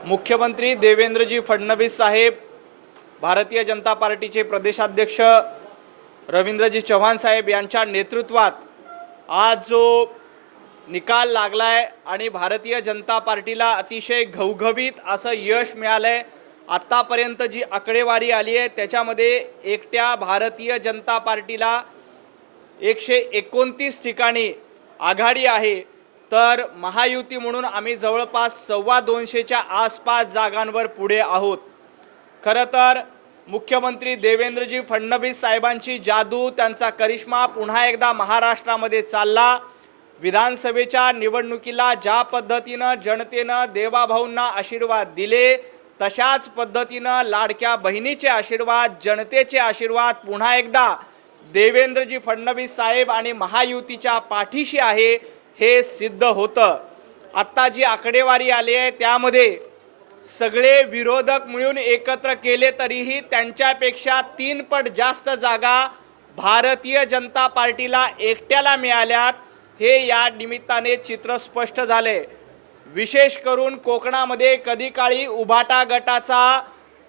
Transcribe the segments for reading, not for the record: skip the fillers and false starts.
मुख्यमंत्री देवेंद्रजी फडणवीस साहेब, भारतीय जनता पार्टीचे प्रदेशाध्यक्ष रवींद्रजी चव्हाण साहेब यांच्या नेतृत्वात आज जो निकाल लागलाय आणि भारतीय जनता पार्टीला अतिशय घवघवीत असं यश मिळालंय। आतापर्यंत जी आकडेवारी आली आहे त्याच्यामध्ये एकट्या भारतीय जनता पार्टीला 129 ठिकाणी आघाडी आहे, तर महायुती म्हणून आम्ही जवळपास 225च्या आसपास जागांवर पुढे आहोत। खरं तर मुख्यमंत्री देवेंद्रजी फडणवीस साहेबांची जादू, त्यांचा करिश्मा पुन्हा एकदा महाराष्ट्रामध्ये चालला। विधानसभेच्या निवडणुकीला ज्या पद्धतीनं जनतेनं देवाभाऊंना आशीर्वाद दिले, तशाच पद्धतीनं लाडक्या बहिणीचे आशीर्वाद, जनतेचे आशीर्वाद पुन्हा एकदा देवेंद्रजी फडणवीस साहेब आणि महायुतीच्या पाठीशी आहे हे सिद्ध होतं। आत्ता जी आकडेवारी आली आहे त्यामध्ये सगळे विरोधक मिळून एकत्र केले तरीही त्यांच्यापेक्षा 3 पट जास्त जागा भारतीय जनता पार्टीला एकट्याला मिळाल्यात, हे या निमित्ताने चित्र स्पष्ट झाले। विशेष करून कोकणामध्ये कधी काळी उभाटा गटाचा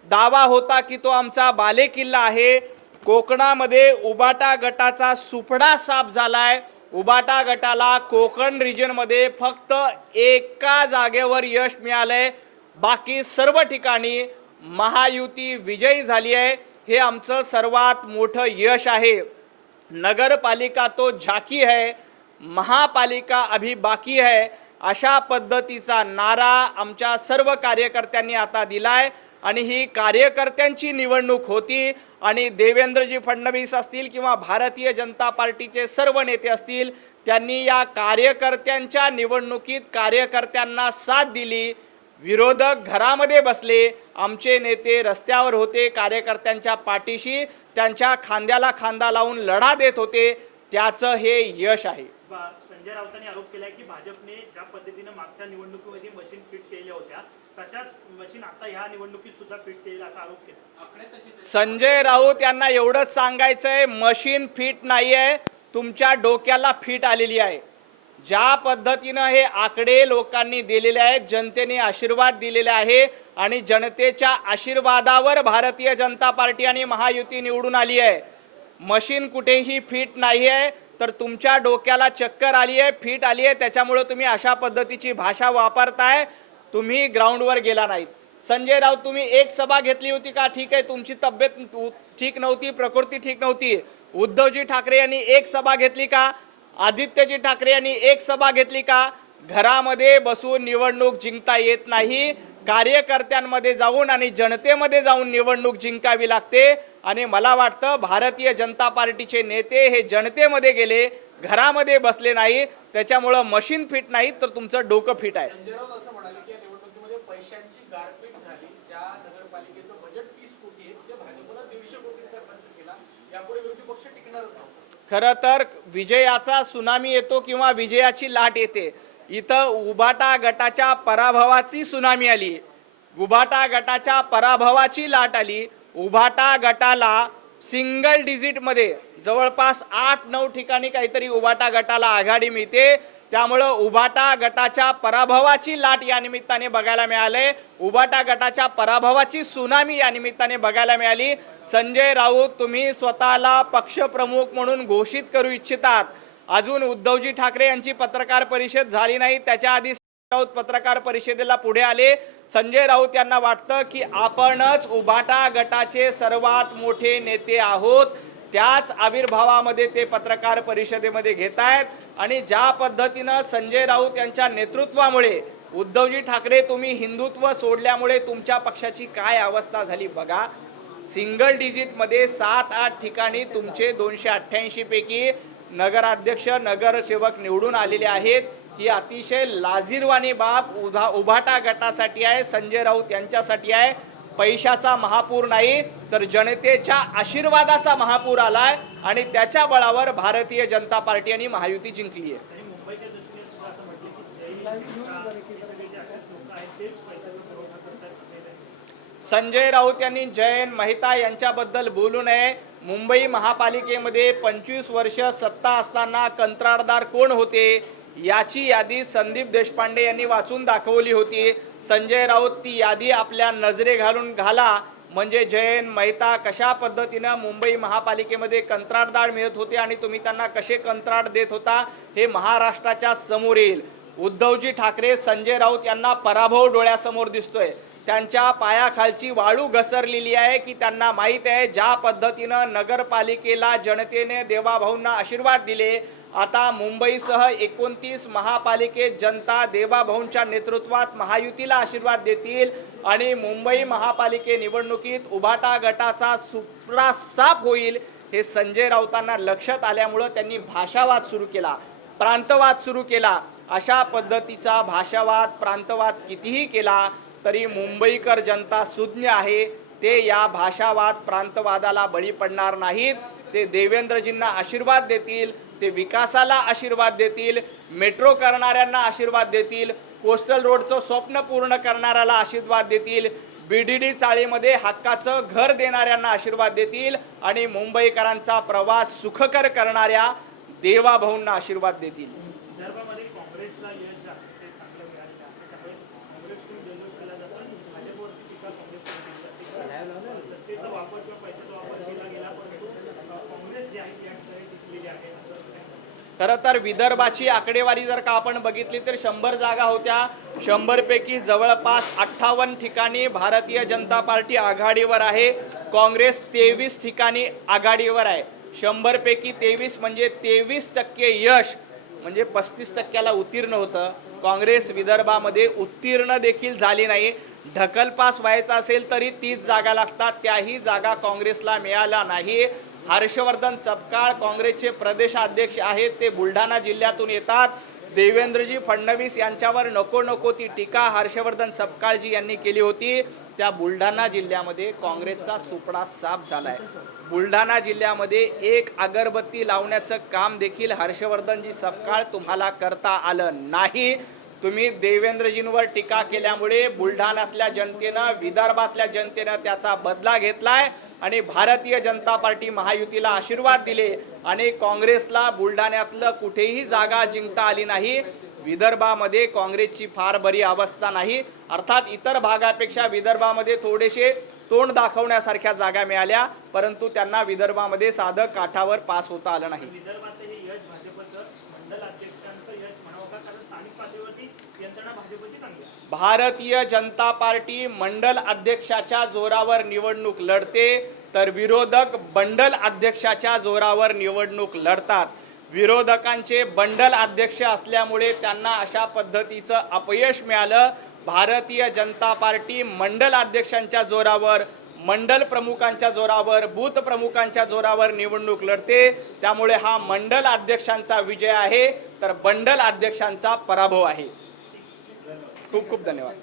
दावा होता की तो आमचा बालेकिल्ला आहे। कोकणामध्ये उभाटा गटाचा सुपडा साफ झालाय। उभाटा गटाला कोकण रिजनमध्ये फक्त एका जागेवर यश मिळालंय, बाकी सर्व ठिकाणी महायुती विजयी झाली आहे। हे आमचं सर्वात मोठं यश आहे। नगरपालिका तो झाकी है, महापालिका अभी बाकी है, अशा पद्धतीचा नारा आमच्या सर्व कार्यकर्त्यांनी आता दिलाय आणि ही कार्यकर्त्यांची निवडणूक होती आणि देवेंद्रजी फडणवीस असतील किंवा भारतीय जनता पार्टीचे सर्व नेते असतील, त्यांनी या कार्यकर्त्यांच्या निवडणुकीत कार्यकर्त्यांना साथ दिली। विरोधक घरामध्ये बसले, आमचे नेते रस्त्यावर होते, कार्यकर्त्यांच्या पाठीशी त्यांच्या खांद्याला खांदा लावून लढा देत होते, त्याचं हे यश आहे। संजय राऊतांनी आरोप केलाय की भाजपने ज्या पद्धतीने मागच्या निवडणुकीमध्ये मशीन फिट केल्या होत्या तशाच मशीन आता ह्या निवडणुकीत सुद्धा फिट केली असा आरोप केला। संजय राऊत यांना एवढंच सांगायचंय, मशीन फिट नाहीये, तुमच्या डोक्याला फिट आलेली आहे। ज्या पद्धतीनं हे आकडे लोकांनी दिलेले आहेत, जनतेने आशीर्वाद दिलेले आहे आणि जनतेच्या आशीर्वादावर भारतीय जनता पार्टी आणि महायुती निवडून आली आहे। मशीन कुठेही फिट नाहीये, तर तुमच्या डोक्याला चक्कर आली आहे, फिट आली आहे, त्याच्यामुळे तुम्ही अशा पद्धतीची भाषा वापरताय। तुम्ही ग्राउंडवर गेला नाहीत। संजय राऊत, तुम्ही एक सभा घेतली होती का? ठीक आहे, तुमची तब्येत ठीक नव्हती, प्रकृती ठीक नव्हती। उद्धवजी ठाकरे यांनी एक सभा घेतली का? आदित्यजी ठाकरे यांनी एक सभा घेतली का? घरामध्ये बसून निवडणूक जिंकता येत नाही, कार्यकर्त्यांमध्ये जाऊन आणि जनतेमध्ये जाऊन निवडणूक जिंकावी लागते। आणि मला वाटतं भारतीय जनता पार्टीचे नेते हे जनतेमध्ये गेले, घरामध्ये बसले नाही, त्याच्यामुळे मशीन फिट नाही तर तुमचं डोकं फिट आहे। संजय राऊत असं म्हणाले की या निवडणुकीमध्ये पैशांची गारपीट झाली। ज्या नगरपालिकेचं बजेट 30 कोटी आहे ते भाजपने 150 कोटींचा खर्च केला, यापुढे विरोधी पक्ष टिकणारच नव्हता। खरं तर विजयाचा सुनामी येतो किंवा विजयाची लाट येते, इथं उभाटा गटाच्या पराभवाची सुनामी आली, उभाटा गटाच्या पराभवाची लाट आली। उभाटा गटाला सिंगल डिजिट मध्ये जवळपास 8-9 ठिकाणी काहीतरी उभाटा गटाला आघाडी मिळते, त्यामुळे उभाटा गटाच्या पराभवाची लाट या निमित्ताने बघायला मिळाले। उभाटा गटाच्या पराभवाची सुनामी या निमित्ताने बघायला मिळाली। संजय राऊत, तुम्ही स्वतःला पक्षप्रमुख म्हणून घोषित करू इच्छितात, अजून उद्धवजी ठाकरे यांची पत्रकार परिषद झाली नाही, त्याच्या आधी राऊत पत्रकार परिषदेला पुढे आले। संजय राऊत यांना वाटतं की आपणच उभाटा गटाचे सर्वात मोठे नेते आहोत, त्याच आविर्भावामध्ये ते पत्रकार परिषदेमध्ये घेत आहेत। आणि ज्या पद्धतीनं संजय राऊत यांच्या नेतृत्वामुळे उद्धवजी ठाकरे, तुम्ही हिंदुत्व सोडल्यामुळे तुमच्या पक्षाची काय अवस्था झाली बघा। सिंगल डिजिटमध्ये 7-8 ठिकाणी तुमचे 288 पैकी नगराध्यक्ष नगरसेवक निवडून आलेले आहेत। ही अतिशय लाजिरवाणी बाब उभाटा गटासाठी आहे, संजय राऊत यांच्यासाठी आहे। पैशाचा महापूर नाही तर जनतेच्या आशीर्वादाचा महापूर आलाय आणि त्याच्या बळावर भारतीय जनता पार्टी आणि महायुती जिंकली आहे। संजय राऊत यांनी जयंत मेहता यांच्याबद्दल बोलू नये। मुंबई महापालिकेमध्ये 25 वर्ष सत्ता असताना कंत्राटदार कोण होते याची यादी संदीप देशपांडे यांनी वाचून दाखवली होती. संजय राऊत ती यादी आपल्या नजरे घालून घाला, म्हणजे जयंत मेहता कशा पद्धतीनं मुंबई महापालिकेमध्ये कंत्राटदार मिळत होते आणि तुम्ही त्यांना कसे कंत्राट देत होता हे महाराष्ट्राच्या समोर येईल. उद्धवजी ठाकरे संजय राऊत यांना पराभव डोळ्यासमोर दिसतोय. त्यांच्या पायाखालची वाळू घसरलेली आहे की त्यांना माहीत आहे ज्या पद्धतीनं नगरपालिकेला जनतेने देवाभाऊंना आशीर्वाद दिले, आता मुंबईसह 29 महापालिकेत जनता देवाभाऊंच्या नेतृत्वात महायुतीला आशीर्वाद देतील आणि मुंबई महापालिके निवडणुकीत उभाटा गटाचा सुपडा साफ होईल. हे संजय राऊतांना लक्षात आल्यामुळं त्यांनी भाषावाद सुरू केला, प्रांतवाद सुरू केला. अशा पद्धतीचा भाषावाद प्रांतवाद कितीही केला तरी मुंबईकर जनता सुज्ञ आहे. ते या भाषावाद प्रांतवादाला बळी पडणार नाहीत. ते देवेंद्रजींना आशीर्वाद देतील, ते विकासाला आशीर्वाद देतील, मेट्रो करणाऱ्यांना आशीर्वाद देतील, कोस्टल रोडचं स्वप्न पूर्ण करणाऱ्याला आशीर्वाद देतील, BDD चाळीमध्ये हक्काचं घर देणाऱ्यांना आशीर्वाद देतील आणि मुंबईकरांचा प्रवास सुखकर करणाऱ्या देवाभाऊंना आशीर्वाद देतील. विदर्भामध्ये काँग्रेसला यश ते चांगलं मिळालेलं आहे. त्यामुळे काँग्रेसकडून जल्लोष केला जातो आणि भाजपवरती टीका काँग्रेसकडून केली जाते. सत्तेचा वापर किंवा पैशाचा वापर केला गेला, परंतु काँग्रेस जी आहे ती या ठिकाणी टिकलेली आहे असं खरं तर विदर्भाची आकडेवारी जर का आपण बघितली तर 100 जागा होत्या. 100 पैकी जवळपास 58 ठिकाणी भारतीय जनता पार्टी आघाडीवर आहे. काँग्रेस 23 ठिकाणी आघाडीवर आहे. 100 पैकी 23 म्हणजे 23% यश, म्हणजे 35%ला उत्तीर्ण होतं. काँग्रेस विदर्भामध्ये उत्तीर्ण देखील झाली नाही. ढकलपास व्हायचा असेल तरी 30 जागा लागतात, त्याही जागा काँग्रेसला मिळाल्या नाही. हर्षवर्धन सपकाळ काँग्रेसचे प्रदेशाध्यक्ष आहेत, ते बुलढाणा जिल्ह्यातून येतात. देवेंद्रजी फडणवीस यांच्यावर नको नको ती टीका हर्षवर्धन सपकाळजी यांनी केली होती. त्या बुलढाणा जिल्ह्यामध्ये काँग्रेसचा सुपडा साफ झालाय. बुलढाणा जिल्ह्यामध्ये एक अगरबत्ती लावण्याचं काम देखील हर्षवर्धनजी सपकाळ तुम्हाला करता आलं नाही. तुम्ही देवेंद्रजींवर टीका केल्यामुळे बुलढाण्यातल्या जनतेनं, विदर्भातल्या जनतेनं त्याचा बदला घेतलाय आणि भारतीय जनता पार्टी महायुतीला आशीर्वाद दिले आणि काँग्रेसला बुलढाण्यातलं कुठेही जागा जिंकता आली नाही. विदर्भामध्ये काँग्रेसची फार बरी अवस्था नाही. अर्थात इतर भागापेक्षा विदर्भामध्ये थोडेसे तोंड दाखवण्यासारख्या जागा मिळाल्या, परंतु त्यांना विदर्भामध्ये साधं काठावर पास होता आलं नाही. विदर्भात हे यश भाजपचं मंडल अध्यक्षांचं यश म्हणावं का, कारण स्थानिक पातळीवरती यंत्रणा भाजपची चांगली आहे. भारतीय जनता पार्टी मंडल अध्यक्षाच्या जोरावर निवडणूक लढते तर विरोधक बंडल अध्यक्षाच्या जोरावर निवडणूक लढतात. विरोधकांचे बंडल अध्यक्ष असल्यामुळे त्यांना अशा पद्धतीचं अपयश मिळालं. भारतीय जनता पार्टी मंडल अध्यक्षांच्या जोरावर, मंडल प्रमुखांच्या जोरावर, बूथ प्रमुखांच्या जोरावर निवडणूक लढते. त्यामुळे हा मंडल अध्यक्षांचा विजय आहे तर बंडल अध्यक्षांचा पराभव आहे. खूप खूप धन्यवाद.